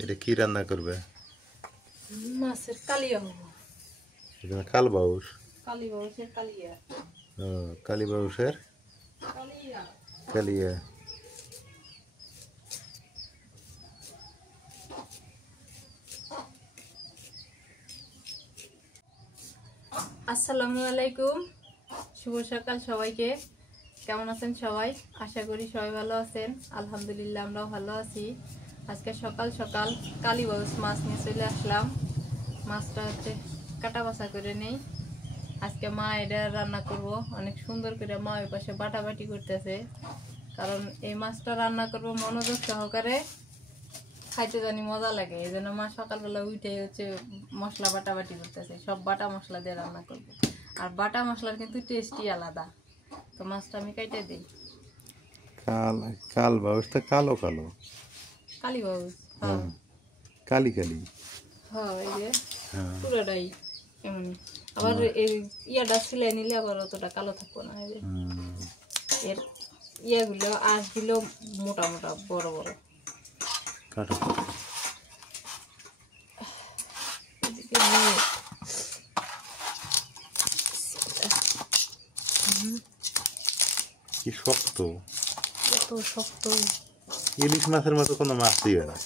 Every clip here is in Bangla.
এটা কি রান্না করবে? মাছের কালিয়া হবো। এখানে কালবাউস। কালীবাউসের কালিয়া। কালীবাউসের কালিয়া। আসসালামু আলাইকুম, শুভ সকাল সবাইকে। কেমন আছেন সবাই? আশা করি সবাই ভালো আছেন। আলহামদুলিল্লাহ আমরাও ভালো আছি। আজকে সকাল সকাল কালীবাউস মাছ নিয়ে চলে আসলাম। মাছটা হচ্ছে কাটা বাছা করে নেই। আজকে মা এটা রান্না করব, অনেক সুন্দর করে মা ওই পাশে বাটাবাটি করতেছে। কারণ এই মাছটা রান্না করব মনোযোগ সহকারে, খাইতে জানি মজা লাগে। এই জন্য মা সকালবেলা উঠে হচ্ছে মশলা বাটাবাটি করতেছে। সব বাটা মশলা দিয়ে রান্না করবো, আর বাটা মশলার কিন্তু টেস্টই আলাদা। তো মাছটা আমি কেটে দিই। কালবাউস তো কালো কালো, কালীবাউস। হ্যাঁ কালি কালি। হ্যাঁ, এই যে পুরোটাই এমনি। আবার এই ইয়াটা সিলাই নিলে আবার অতটা কালো থাকবো না। এই যে এর ইয়াগুলো আঁশগুলো মোটা মোটা বড় বড়। কাটো কি শক্ত, এত শক্ত। ইলিশ মাছের মতো কোনো মাছ দিবে না।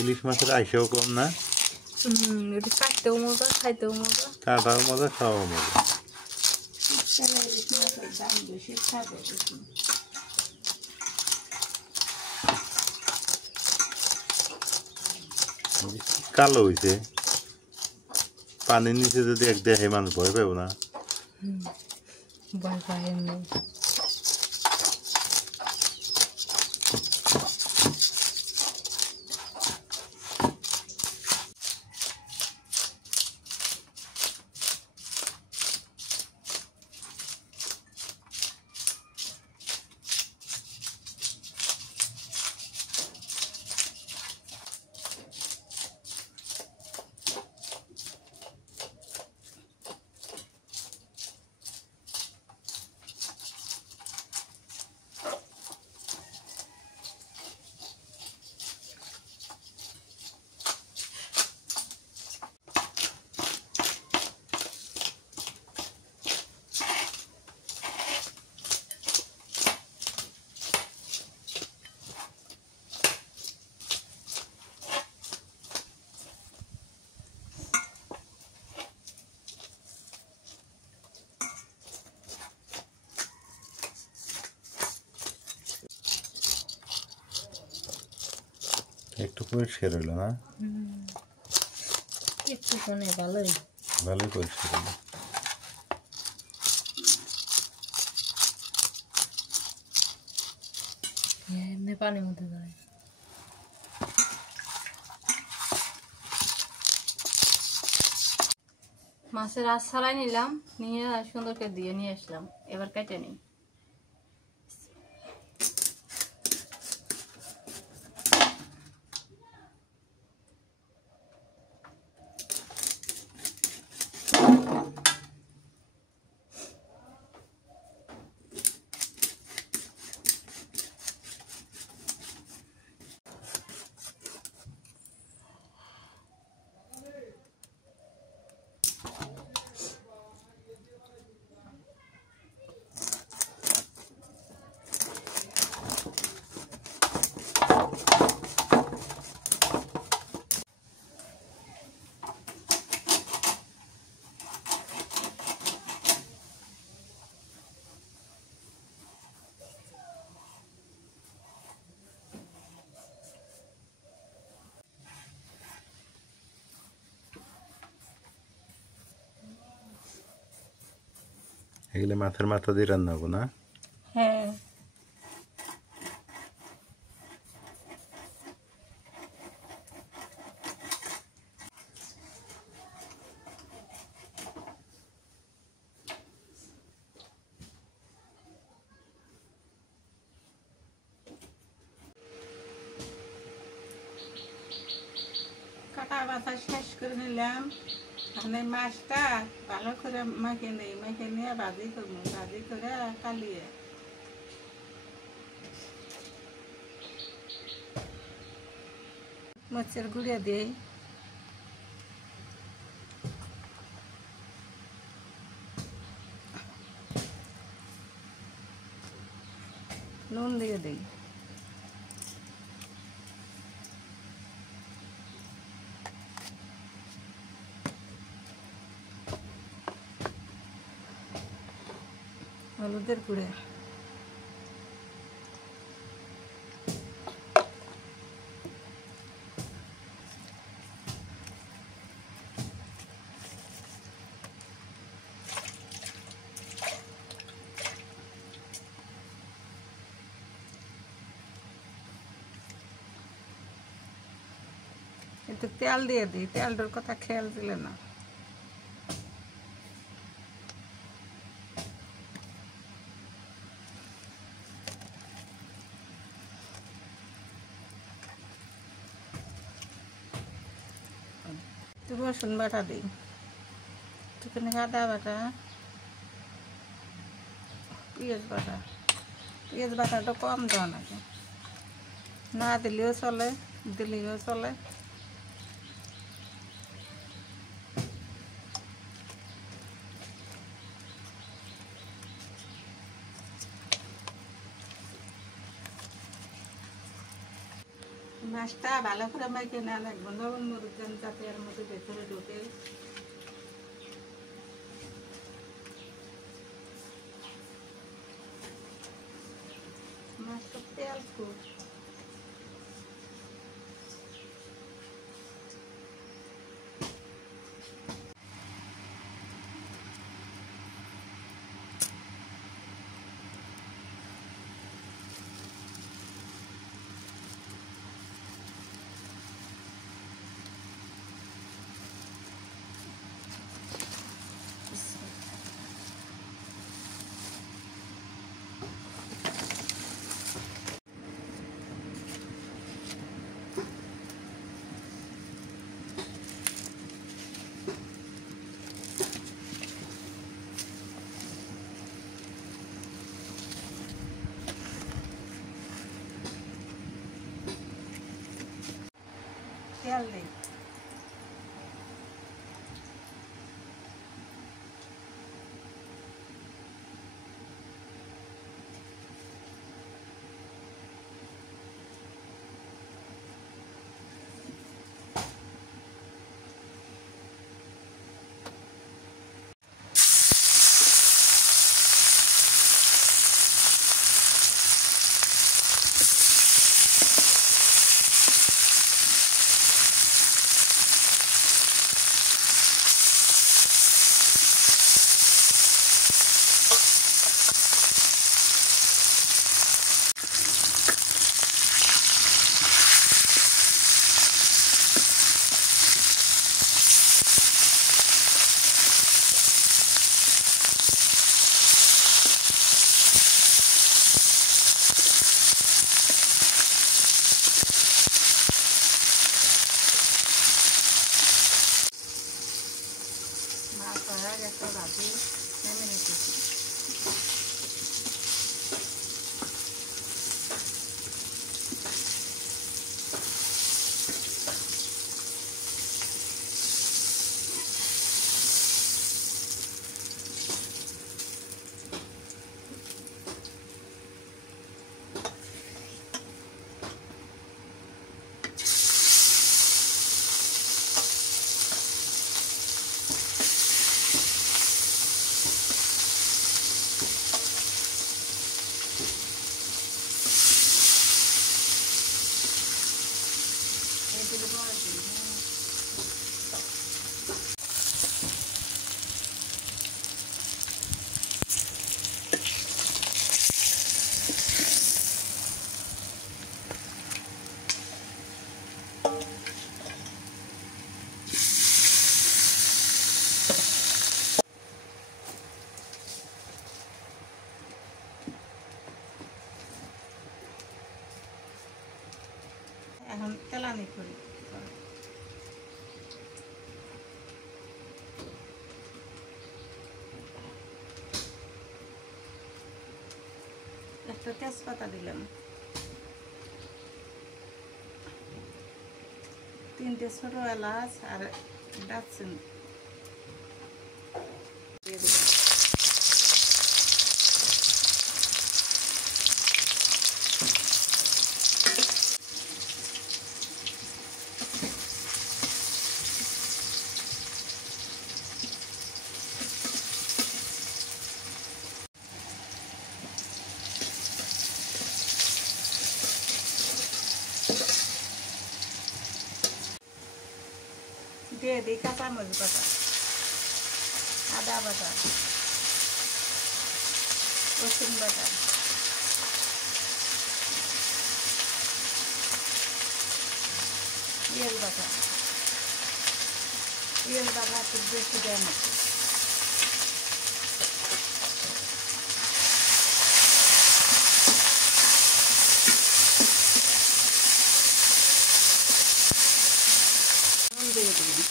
ইলিশ মাছের আইসাও কম না। এটা কাটতেও মজা, খাইতেও মজা, কাটাও মজা, খাওয়াও মজা। কালো হয়েছে, পানির নিচে যদি এক দেখে মানুষ ভয় পাবো না। ভয় পায় এমনি। একটু পরিষ্কার হইলো না? একটু কোনে ভালোই ভালোই পরিষ্কার হইলো। এমনি পানির মধ্যে যায়। মাছের আঁশ ছাড়াই নিলাম, নিয়ে সুন্দর করে দিয়ে নিয়ে আসলাম। এবার কেটে নিই। এগুলো মাছের মাথা দিয়ে রান্না হবো না? হ্যাঁ, কাটা বাছা শেষ করে নিলাম। এখন এই মাছটা ভালো করে মাখিয়ে নিই, মাখিয়ে নিয়ে ভাজি করবো, ভাজি করে কালিয়ে মরিচের গুঁড়িয়ে দিই, নুন দিয়ে দিই, হলুদের গুঁড়ে, একটু তেল দিয়ে দিই, তেলটার কথা খেয়াল দিলে না। একটু রসুন বাটা দিই, একটুখানি আদা বাটা, পেঁয়াজ বাটা। পেঁয়াজ বাটাটা কম দেওয়া নাকি, না দিলেও চলে, দিলেও চলে। মাছটা ভালো করে মাখিয়ে নেওয়া লাগবে, লবণ মরিচ যেন যাতে এর মধ্যে ভেতরে ঢুকে। মাছটা তেল খুব তেল দিই, মাছ হয়ে গেছে, ভাজি নেমে নিতেছি। এগুলো বড় দিই, এখন তেলানি করি। তো তেজপাতা দিলাম, 3টে ছোট এলাচ আর দারচিনি দিয়ে দিলাম। দিয়ে দিই কাঁচামরিচ বাটা, আদা বাটা, রসুন বাটা, পেঁয়াজ বাটা। পেঁয়াজ বাটা একটু বেশি দেয় না। নুন দিয়ে দিলাম।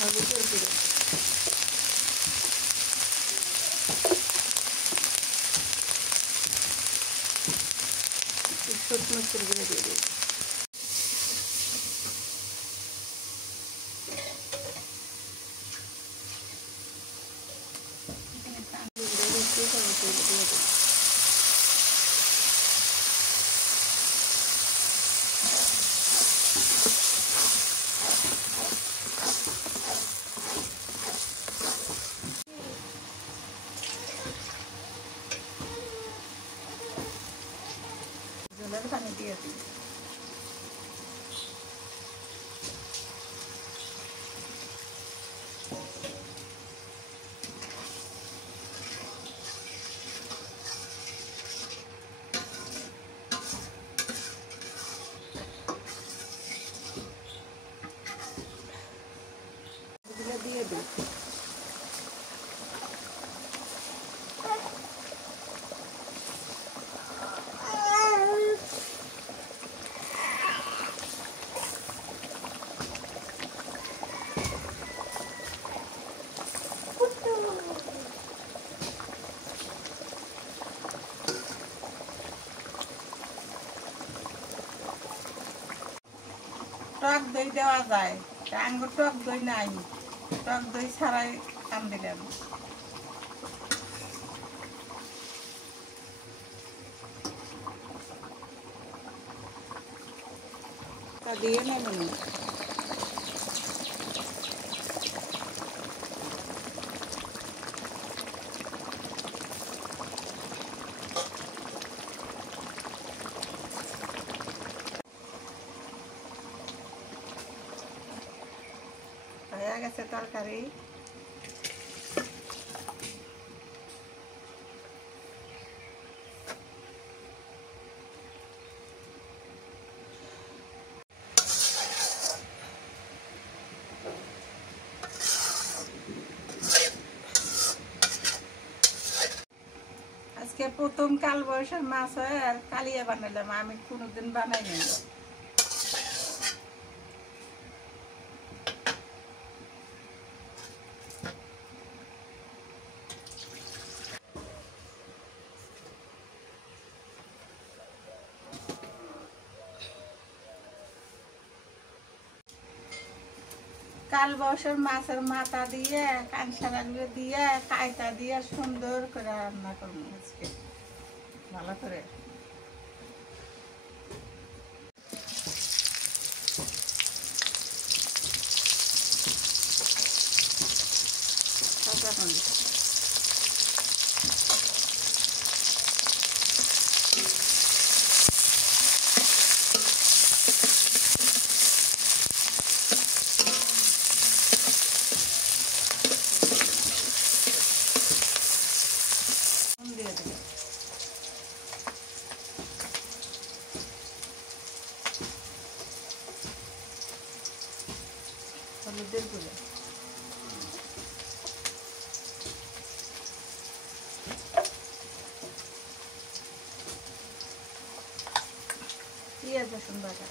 হলুদের গুঁড়ো, শুকনো গুঁড়ো দিয়ে দিই। দিয়ে দিই। জলের পানি দিয়ে দিই। দিয়ে দিই। টক দই দেওয়া যায়, আঙ্গুর টক দই নাই, টক দই ছাড়াই আম দিলাম। তা দিয়ে নেবেন। হয়ে গেছে তরকারি। আজকে প্রথম কাল বয়সের মাছ হয় আর কালিয়া বানালাম, আমি কোনোদিন বানাই নাই। কাল বয়সের মাছের মাথা দিয়ে কানসারাগুলো দিয়ে কায়তা দিয়ে সুন্দর করে রান্না করবো আজকে ভালো করে। দিয়ে দেবো হলুদের গুঁড়ো, পেঁয়াজ রসুন বাটা,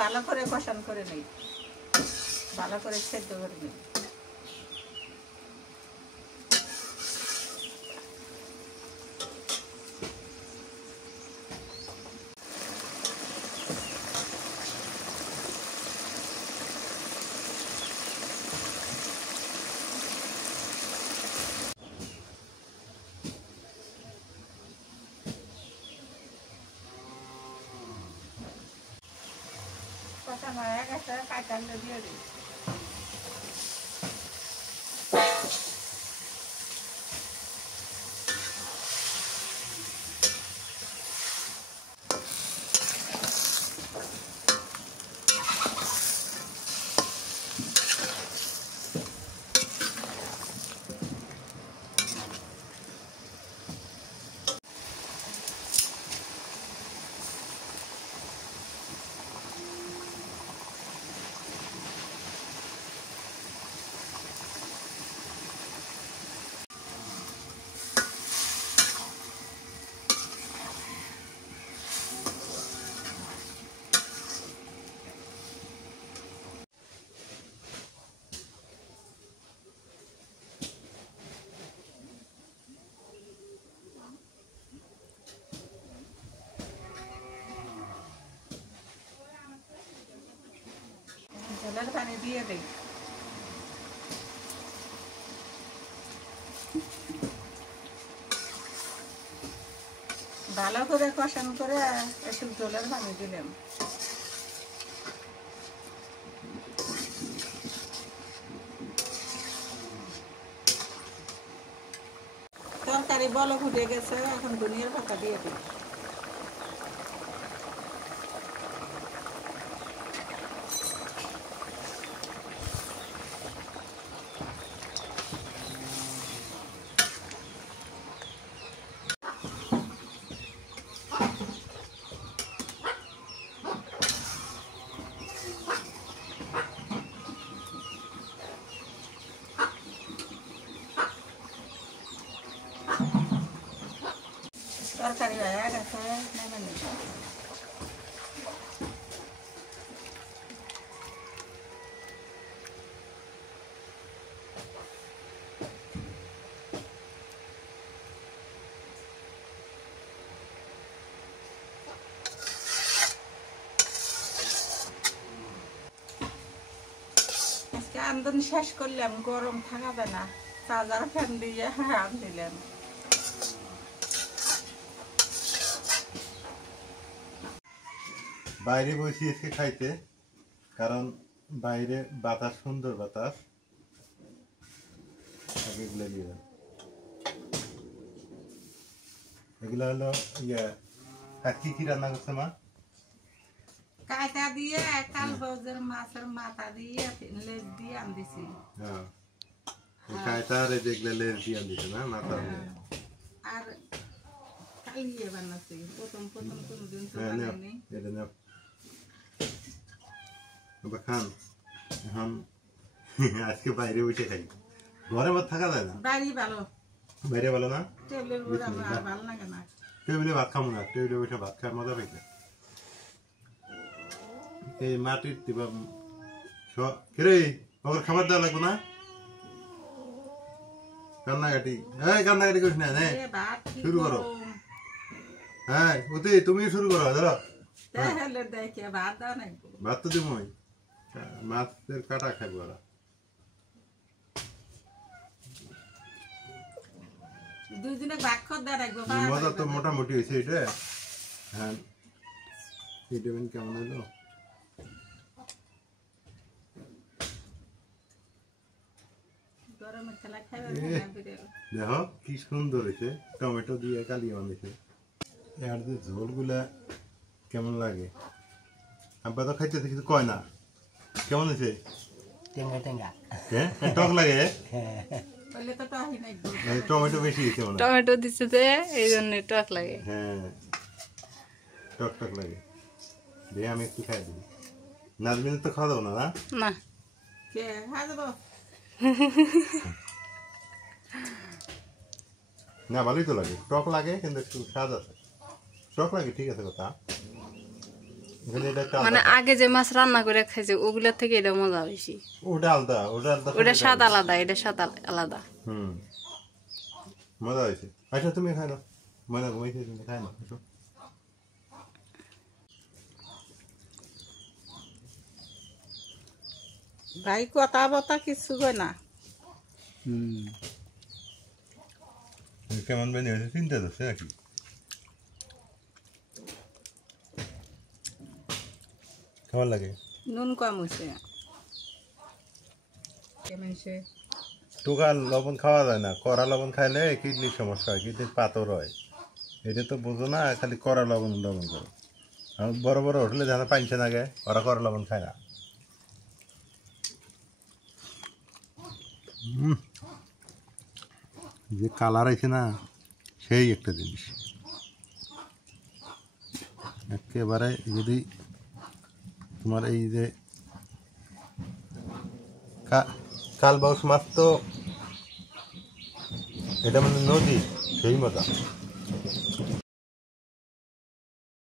ভালো করে কষান করে নেই, ভালো করে সেদ্ধ করে নেই। কষানো হয়ে গেছে, কাঁচাগুলো দিয়ে দিই। ঝোলের পানি দিয়ে দিই। ভালো করে কষান করে একটু ঝোলের পানি দিলাম। তরকারি বলক উঠে গেছে, এখন ধনিয়ার পাতা দিয়ে দিই। তরকারি হয়ে গেছে, নেমে নিই। আজকে আমদানি শেষ করলাম, গরম থাকাবে না, চার্জার ফ্যান দিয়ে আম দিলাম। বাইরে বসে এসে খাইতে, কারণ বাইরে বাতাস, সুন্দর বাতাস। এগুলো দিয়ে এগুলো হলো ইয়ে। আর কি কি রান্না করছে মা? কাঁটা দিয়ে, কাল বাউজের মাছের মাথা দিয়ে, লেজ দিয়ে আন দিছি। হ্যাঁ, কাঁটা আর এগুলো লেজ দিয়ে দিছে না, মাথা দিয়ে। আর কালিয়ে বানাচ্ছি, প্রথম কোনোদিন তো হ্যাঁ, নাও, বানাইনি। এটা নাও। এবার খান। এখন আজকে বাইরে বসে খাই, ঘরে ভাত থাকা যায় না। বাড়ি ভালো, বাইরে ভালো না? টেবিলের উপর আর ভালো লাগে না। টেবিলে ভাত খাবো না, টেবিলে বসে ভাত খাওয়ার মজা পাইছে। এই মাটির দিবা রে, ওর খাবার দেওয়া লাগবো না? কান্নাকাটি, হ্যাঁ কান্নাকাটি করিস না, এ ভাত কি শুরু করো। গরম। হ্যাঁ অতি, তুমি শুরু করো, ধরো। তাহলে দেখে ভাত দাও নাই। ভাত তো দিব, মাছের কাটা খাইবো ওরা। দুদিনে ভাত খর দেওয়া রাখবো। মজা তো মোটামুটি হয়েছে এটা। হ্যাঁ, এটা কেমন হইলো? গরমের খেলা খাইবে। দেখো কি সুন্দর হয়েছে, টমেটো দিয়ে কালিয়ে বানিয়েছে। আর যে ঝোলগুলা কেমন লাগে, আব্বা তো খাইতে কিছু কয় না। কেমন হয়েছে? Tenga Tenga. হ্যাঁ, টক লাগে। বললে তো টহি নাই। টমেটো বেশি হয়েছে মনে হয়। টমেটো দিচ্ছে যে এই জন্য টক লাগে। হ্যাঁ, টক টক লাগে। দিয়ে আমি একটু খাই দিই। নাজমিনের তো খাওয়া দাও না, না? না, কে হাজবো? না, ভালোই তো লাগে, টক লাগে কিন্তু একটু স্বাদ আছে। টক লাগে, ঠিক আছে কথা। এখানে এটা একটা মানে আলাদা। আগে যে মাছ রান্না করে খাইছে ওগুলোর থেকে এটা মজা বেশি। ওটা আলাদা, ওটা আলাদা। ওটা স্বাদ আলাদা, এটা স্বাদ আলাদা। মজা হয়েছে। আচ্ছা তুমি খাই না, মনে ঘুমাইছে, তুমি খাই না। ভাই কথা বতা কিছু কয় না। কেমন বেনি হয়েছে চিন্তা করছে নাকি? কেমন লাগে? নুন কম হয়েছে। কেমন সে টোকা লবণ খাওয়া যায় না, কড়া লবণ খাইলে কিডনির সমস্যা হয়, কিডনির পাথর হয়। এটা তো বোঝো না, খালি কড়া লবণ করো। আর বড় বড় হোটেলে যেন পাইছে না গে, ওরা কড়া লবণ খায় না। যে কালার আছে না, সেই একটা জিনিস একেবারে। যদি তোমার এই যে কালবাউস মাছ, তো এটা মানে নদী, সেই মজা।